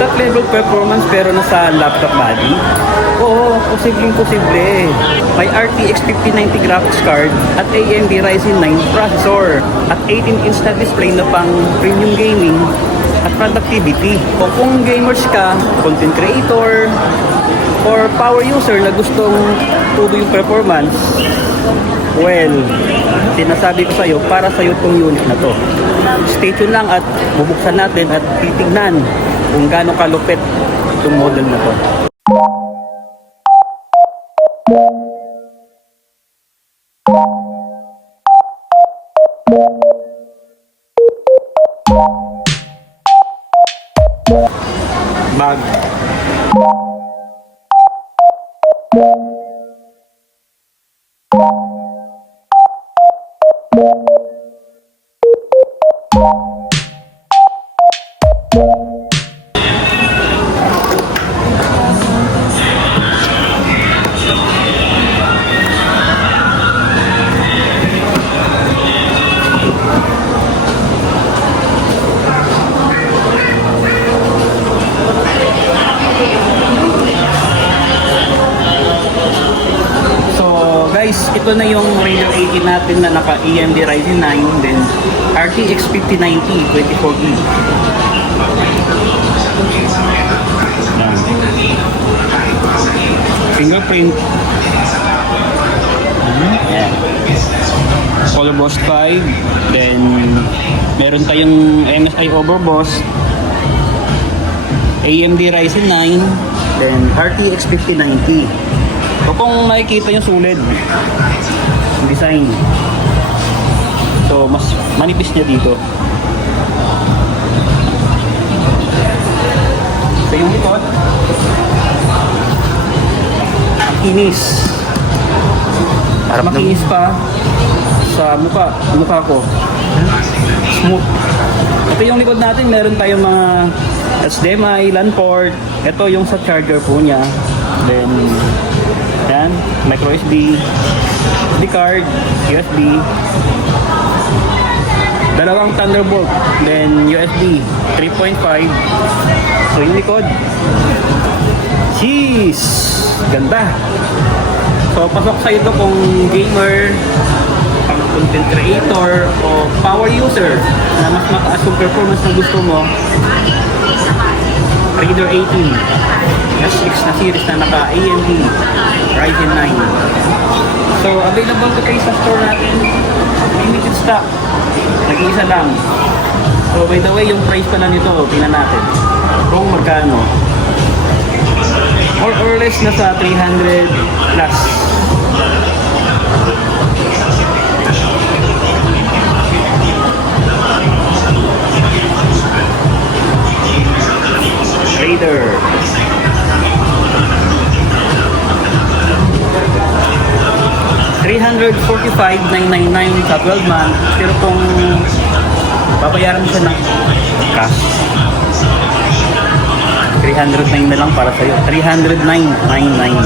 top level performance pero nasa laptop body? Oo, posibleng-posible. May RTX 5090 graphics card at AMD Ryzen 9 processor at 18-inch na display na pang premium gaming at productivity. O kung gamers ka, content creator, or power user na gustong tubo yung performance, well, sinasabi ko sa'yo, para sa'yo itong unit na to. Stay tuned lang at bubuksan natin at titignan kung gaano kalupit itong model na to. Bag. Ito na yung Raider 80 natin na naka AMD Ryzen 9, then RTX 5090 24GB. Fingerprint. Yan. Color Boss 5, then meron tayong MSI Overboss, AMD Ryzen 9, then RTX 5090. So kung makikita yung sulit design, so mas manipis niya dito. So yung likod, makinis. Makinis pa sa mukha ko. Smooth. Ito yung likod natin, meron tayong mga HDMI, LAN port. Ito yung sa charger po niya. Then yan, micro SD, SD card, USB, dalawang Thunderbolt, then USB 3.5. So yung likod, jeez, ganda. So pasok sa ito kung gamer, pang content creator, o power user na mas mataas yung performance na gusto mo. Raider 18 SX na series na naka AMD Ryzen 9. So available to kayo sa store natin, limited stock, nag-iisa lang. So by the way, yung price pala nito, tingnan natin kung magkano. More or less nasa 300 plus. Raider. $345,999 sa 12 months. Pero kung babayaran mo siya ng cash, 309 na lang para sa'yo. 309,999.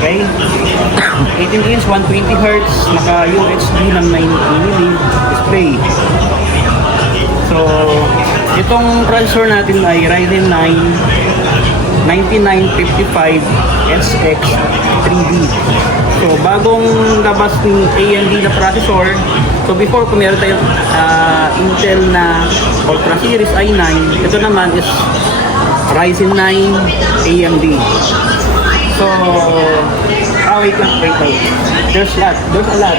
Okay? 18 inch, 120 Hz, naka UHD ng 9mm display. So, itong processor natin ay Ryzen 9 9955 SX 3D. So, bagong labas ng AMD na processor. So, before kung meron tayong Intel na Ultra Series i9, ito naman is Ryzen 9 AMD. So, wait lang. There's a lot.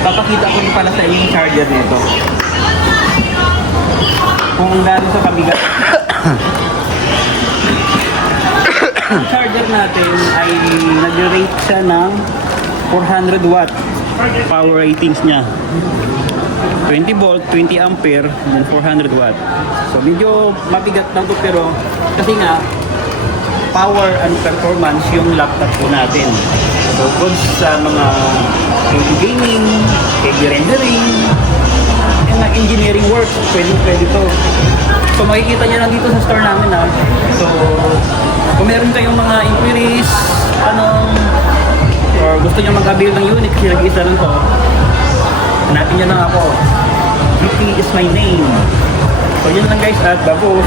Papakita ko rin pala sa inyo yung charger nito. Kung gaano sa kabigat. Ang charger natin ay nag-rate siya ng 400 watt power ratings niya. 20 volt, 20 ampere, and 400 watt. So medyo mabigat lang to, pero kasi nga power and performance yung laptop po natin. So good sa mga heavy gaming, heavy rendering, and engineering work, pwede to. So makikita nyo lang dito sa store namin na. So kung meron kayong mga inquiries, or gusto nyo mag-build ng unit kasi nag-isa lang to, Natin yun lang ako. BP is my name. So yun lang guys at babos.